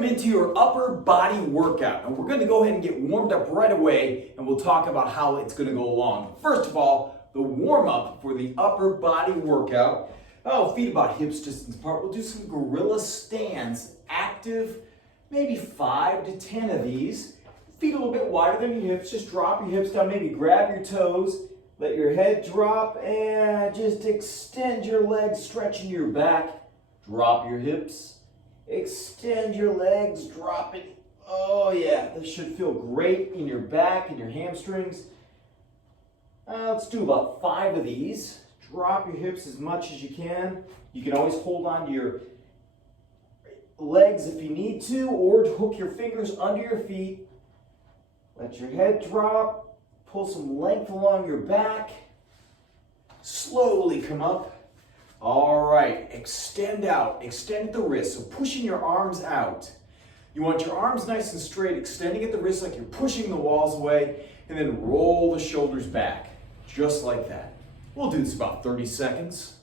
welcome into your upper body workout. And we're going to go ahead and get warmed up right away, and we'll talk about how it's going to go along. First of all, the warm-up for the upper body workout. Feet about hips distance apart. We'll do some gorilla stands, active, maybe 5 to 10 of these. Feet a little bit wider than your hips. Just drop your hips down, maybe grab your toes, let your head drop, and just extend your legs, stretching your back. Drop your hips. Extend your legs, drop it. Oh yeah, this should feel great in your back and your hamstrings. Let's do about 5 of these. Drop your hips as much as you can. You can always hold on to your legs if you need to, or hook your fingers under your feet. Let your head drop. Pull some length along your back. Slowly come up. All right, extend out, extend at the wrist, so pushing your arms out. You want your arms nice and straight, extending at the wrist like you're pushing the walls away, and then roll the shoulders back, just like that. We'll do this about 30 seconds.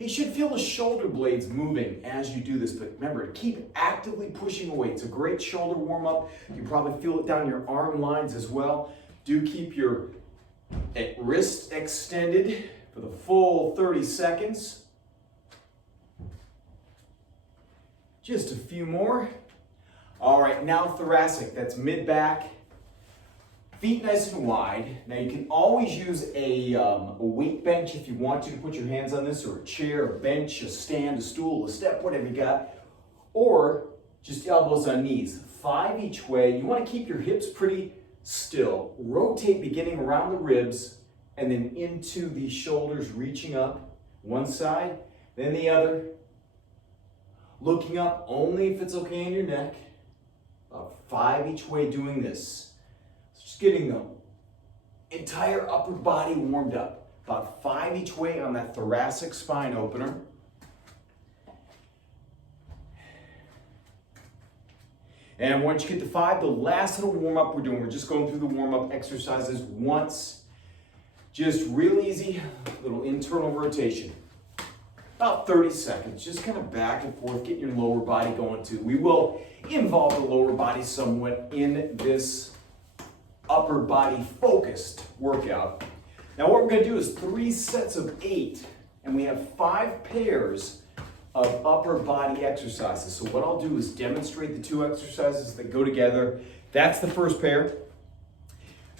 You should feel the shoulder blades moving as you do this, but remember, keep actively pushing away. It's a great shoulder warm-up. You probably feel it down your arm lines as well. Do keep your wrist extended for the full 30 seconds. Just a few more. All right, now thoracic, that's mid-back. Feet nice and wide. Now you can always use a weight bench if you want to put your hands on this, or a chair, a bench, a stand, a stool, a step, whatever you got. Or just elbows on knees. 5 each way. You want to keep your hips pretty still. Rotate beginning around the ribs, and then into the shoulders, reaching up one side, then the other. Looking up only if it's okay in your neck. About 5 each way doing this. So just getting the entire upper body warmed up. About 5 each way on that thoracic spine opener. And once you get to 5, the last little warm-up we're just going through the warm-up exercises once. Just real easy, little internal rotation. About 30 seconds, just kind of back and forth, getting your lower body going too. We will involve the lower body somewhat in this upper body focused workout. Now what we're going to do is 3 sets of 8, and we have 5 pairs of upper body exercises. So what I'll do is demonstrate the 2 exercises that go together. That's the first pair.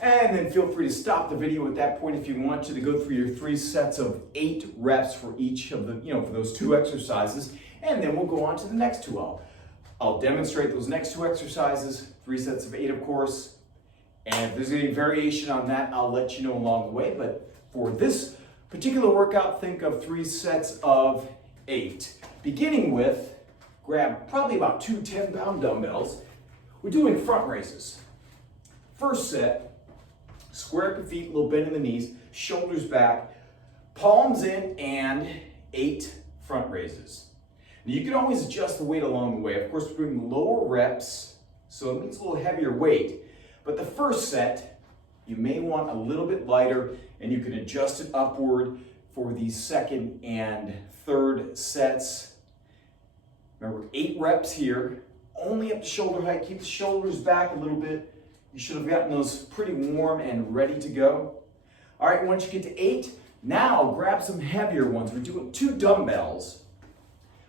And then feel free to stop the video at that point if you want to go through your 3 sets of 8 reps for each of the, for those 2 exercises. And then we'll go on to the next 2. I'll demonstrate those next 2 exercises, 3 sets of 8, of course. And if there's any variation on that, I'll let you know along the way. But for this particular workout, think of 3 sets of 8. Beginning with, grab probably about 2 10-pound dumbbells. We're doing front raises. First set. Square up your feet, a little bend in the knees, shoulders back, palms in, and 8 front raises. Now you can always adjust the weight along the way. Of course, we're doing lower reps, so it means a little heavier weight. But the first set, you may want a little bit lighter, and you can adjust it upward for the second and third sets. Remember, 8 reps here, only up to shoulder height. Keep the shoulders back a little bit. You should have gotten those pretty warm and ready to go. All right, once you get to 8, now grab some heavier ones. We're doing 2 dumbbells.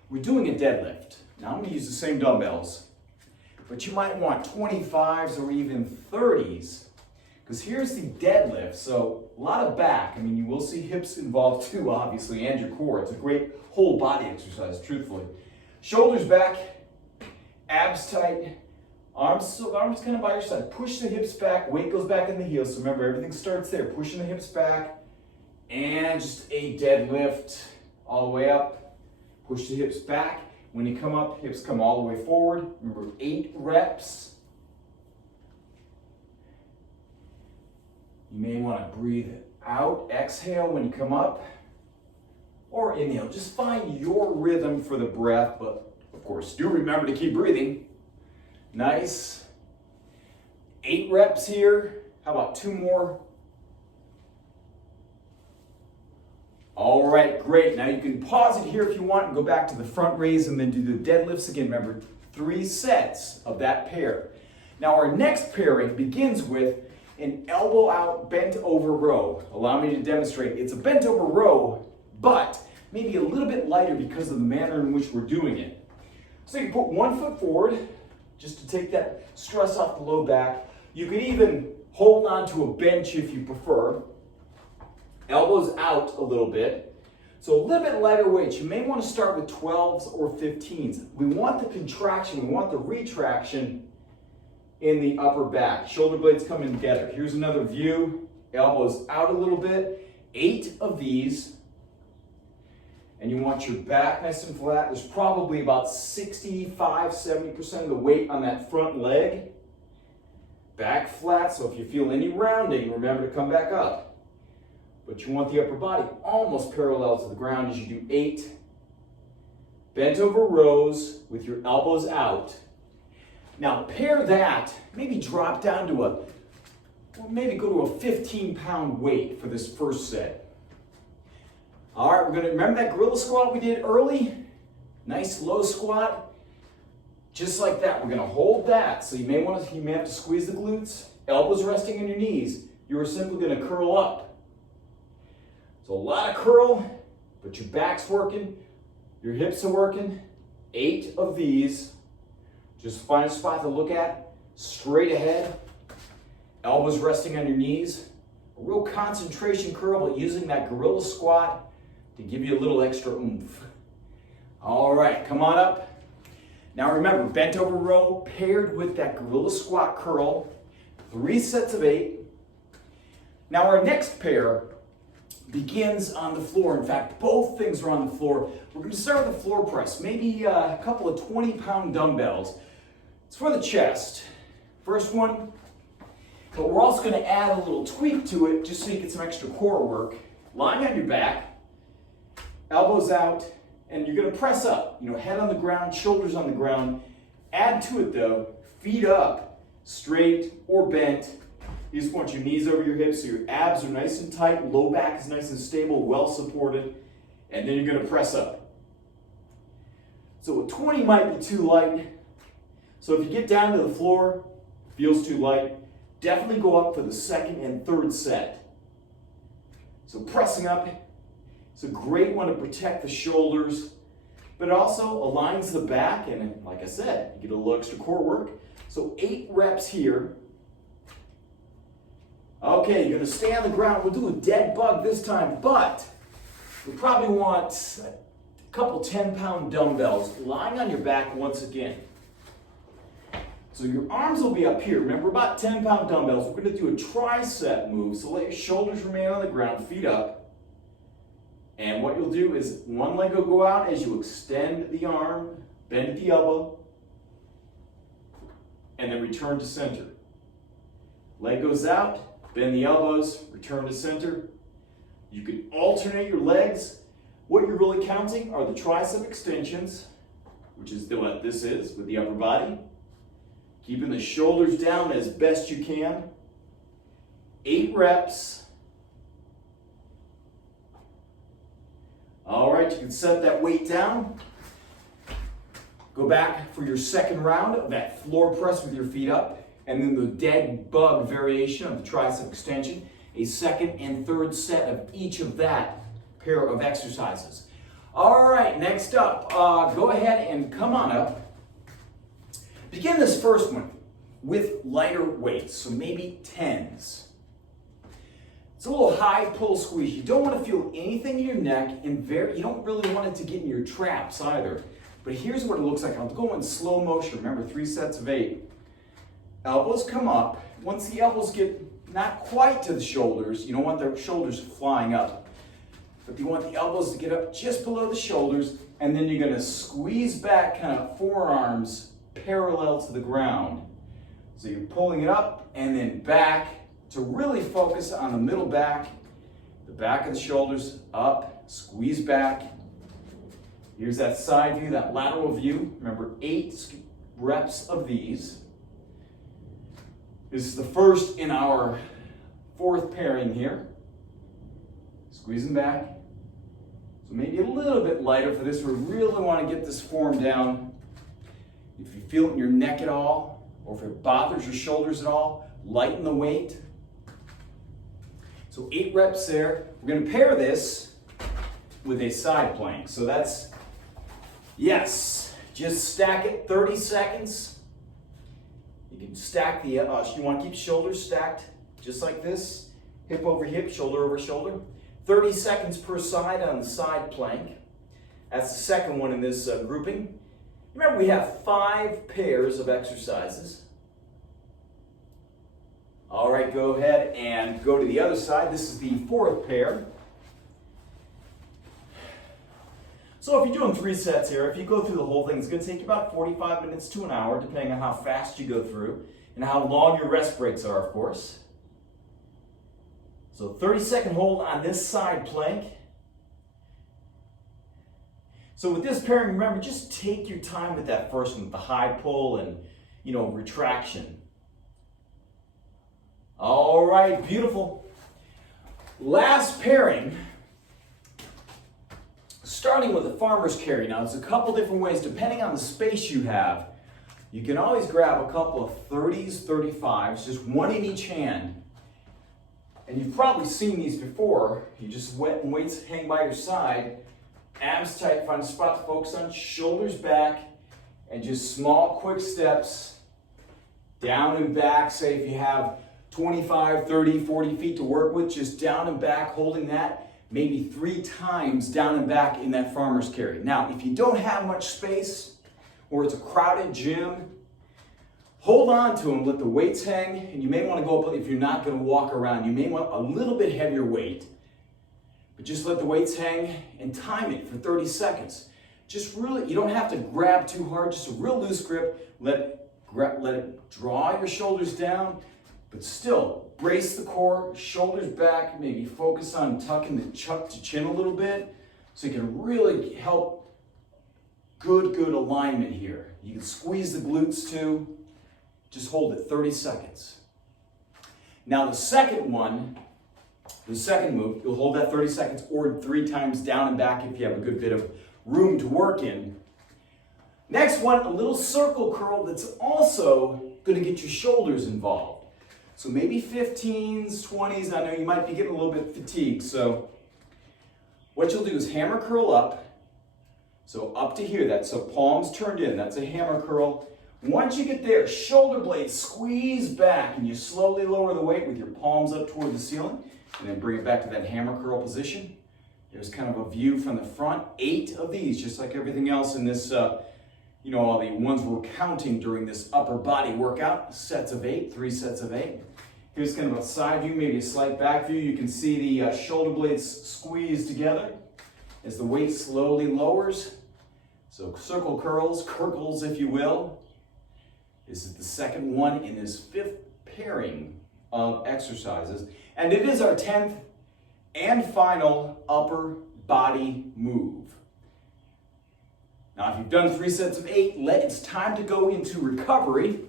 We're doing a deadlift. Now I'm going to use the same dumbbells, but you might want 25s or even 30s, because here's the deadlift. So a lot of back. I mean, you will see hips involved too, obviously, and your core. It's a great whole body exercise, truthfully. Shoulders back, abs tight. Arms kind of by your side. Push the hips back, weight goes back in the heels. So remember, everything starts there. Pushing the hips back, and just a deadlift all the way up. Push the hips back. When you come up, hips come all the way forward. Remember, 8 reps. You may want to breathe out, exhale when you come up, or inhale. Just find your rhythm for the breath, but of course, do remember to keep breathing. Nice. 8 reps here. How about 2 more? All right, great. Now you can pause it here if you want and go back to the front raise and then do the deadlifts again. Remember, 3 sets of that pair. Now our next pairing begins with an elbow out bent over row. Allow me to demonstrate. It's a bent over row, but maybe a little bit lighter because of the manner in which we're doing it. So you can put 1 foot forward just to take that stress off the low back. You could even hold on to a bench if you prefer. Elbows out a little bit. So a little bit lighter weights. You may want to start with 12s or 15s. We want the contraction, we want the retraction in the upper back. Shoulder blades coming together. Here's another view. Elbows out a little bit. 8 of these. And you want your back nice and flat. There's probably about 65-70% of the weight on that front leg. Back flat, so if you feel any rounding, remember to come back up. But you want the upper body almost parallel to the ground as you do 8 bent over rows with your elbows out. Now pair that, maybe drop down to or maybe go to a 15-pound weight for this first set. All right, we're gonna remember that gorilla squat we did early? Nice low squat. Just like that, we're gonna hold that. So you may have to squeeze the glutes, elbows resting on your knees. You're simply gonna curl up. So a lot of curl, but your back's working, your hips are working. 8 of these. Just find a spot to look at, straight ahead, elbows resting on your knees. A real concentration curl, but using that gorilla squat to give you a little extra oomph. All right, come on up. Now remember, bent over row paired with that gorilla squat curl, 3 sets of 8. Now our next pair begins on the floor. In fact, both things are on the floor. We're going to start with the floor press, maybe a couple of 20-pound dumbbells. It's for the chest. First one, but we're also going to add a little tweak to it just so you get some extra core work. Lying on your back, elbows out, and you're going to press up. Head on the ground, shoulders on the ground. Add to it though, feet up, straight or bent. You just want your knees over your hips so your abs are nice and tight, low back is nice and stable, well supported, and then you're going to press up. So a 20 might be too light. So if you get down to the floor, feels too light, definitely go up for the second and third set. So pressing up, it's a great one to protect the shoulders, but it also aligns the back, and like I said, you get a little extra core work. So 8 reps here. Okay, you're gonna stay on the ground. We'll do a dead bug this time, but we probably want a couple 10-pound dumbbells lying on your back once again. So your arms will be up here. Remember, about 10-pound dumbbells. We're gonna do a tricep move. So let your shoulders remain on the ground, feet up. And what you'll do is one leg will go out as you extend the arm, bend at the elbow, and then return to center. Leg goes out. Bend the elbows, return to center. You can alternate your legs. What you're really counting are the tricep extensions, which is what this is with the upper body. Keeping the shoulders down as best you can. 8 reps. All right, you can set that weight down. Go back for your second round of that floor press with your feet up. And then the dead bug variation of the tricep extension, a second and third set of each of that pair of exercises. All right, next up, go ahead and come on up. Begin this first one with lighter weights, so maybe 10s. It's a little high pull squeeze. You don't want to feel anything in your neck, and you don't really want it to get in your traps either. But here's what it looks like. I'll go in slow motion. Remember, 3 sets of 8. Elbows come up. Once the elbows get not quite to the shoulders, you don't want the shoulders flying up, but you want the elbows to get up just below the shoulders, and then you're going to squeeze back, kind of forearms parallel to the ground. So you're pulling it up and then back to really focus on the middle back, the back of the shoulders, up, squeeze back. Here's that side view, that lateral view. Remember, 8 reps of these. This is the first in our 4th pairing here. Squeezing back, So maybe a little bit lighter for this. We really want to get this form down. If you feel it in your neck at all, or if it bothers your shoulders at all, lighten the weight. So 8 reps there. We're going to pair this with a side plank. So that's, yes, just stack it 30 seconds. You can stack the, you want to keep shoulders stacked just like this, hip over hip, shoulder over shoulder. 30 seconds per side on the side plank. That's the second one in this grouping. Remember, we have 5 pairs of exercises. All right, go ahead and go to the other side. This is the 4th pair. So if you're doing 3 sets here, if you go through the whole thing, it's going to take you about 45 minutes to an hour, depending on how fast you go through and how long your rest breaks are, of course. So 30-second hold on this side plank. So with this pairing, remember, just take your time with that first one, with the high pull and, retraction. All right, beautiful. Last pairing, starting with a farmer's carry. Now, there's a couple different ways, depending on the space you have. You can always grab a couple of 30s, 35s, just one in each hand. And you've probably seen these before. You just weights hang by your side, abs tight, find a spot to focus on, shoulders back, and just small, quick steps down and back. Say if you have 25, 30, 40 feet to work with, just down and back, holding that maybe 3 times down and back in that farmer's carry. Now, if you don't have much space, or it's a crowded gym, hold on to them, let the weights hang, and you may want to go up, if you're not going to walk around, you may want a little bit heavier weight, but just let the weights hang and time it for 30 seconds. Just really, you don't have to grab too hard, just a real loose grip, let it draw your shoulders down, but still, brace the core, shoulders back, maybe focus on tucking the chuck to chin a little bit, so you can really help good alignment here. You can squeeze the glutes too. Just hold it 30 seconds. Now the second one, the second move, you'll hold that 30 seconds or 3 times down and back if you have a good bit of room to work in. Next one, a little circle curl that's also going to get your shoulders involved. So maybe 15s, 20s. I know you might be getting a little bit fatigued. So what you'll do is hammer curl up. So up to here, so palms turned in, that's a hammer curl. Once you get there, shoulder blades squeeze back and you slowly lower the weight with your palms up toward the ceiling and then bring it back to that hammer curl position. There's kind of a view from the front. 8 of these, just like everything else in this, all the ones we're counting during this upper body workout. Sets of 8, 3 sets of 8. Here's kind of a side view, maybe a slight back view. You can see the shoulder blades squeeze together as the weight slowly lowers. So circle curls, curls if you will. This is the second one in this 5th pairing of exercises. And it is our 10th and final upper body move. Now if you've done 3 sets of 8, it's time to go into recovery.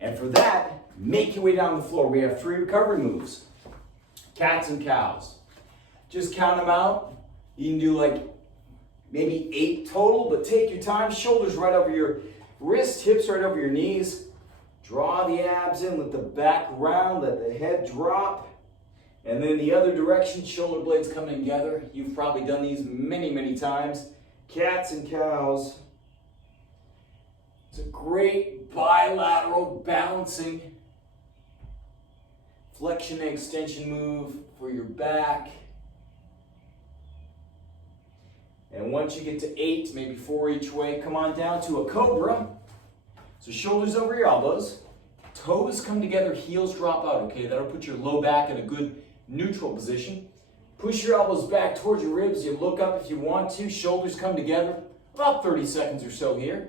And for that, make your way down the floor. We have 3 recovery moves. Cats and cows. Just count them out. You can do like maybe 8 total, but take your time. Shoulders right over your wrist, hips right over your knees. Draw the abs in, let the back round, let the head drop. And then the other direction, shoulder blades coming together. You've probably done these many times. Cats and cows. It's a great bilateral balancing flexion and extension move for your back. And once you get to 8, maybe 4 each way, come on down to a Cobra. So shoulders over your elbows, toes come together, heels drop out, okay? That'll put your low back in a good neutral position. Push your elbows back towards your ribs. You look up if you want to. Shoulders come together. About 30 seconds or so here.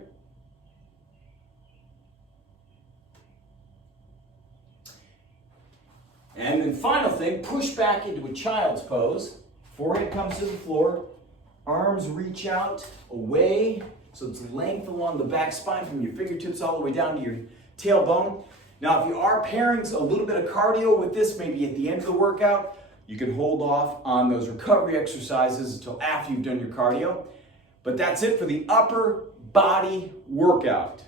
And then final thing, push back into a child's pose. Forehead comes to the floor. Arms reach out away, so it's length along the back spine from your fingertips all the way down to your tailbone. Now, if you are pairing a little bit of cardio with this, maybe at the end of the workout, You can hold off on those recovery exercises until after you've done your cardio. But that's it for the upper body workout.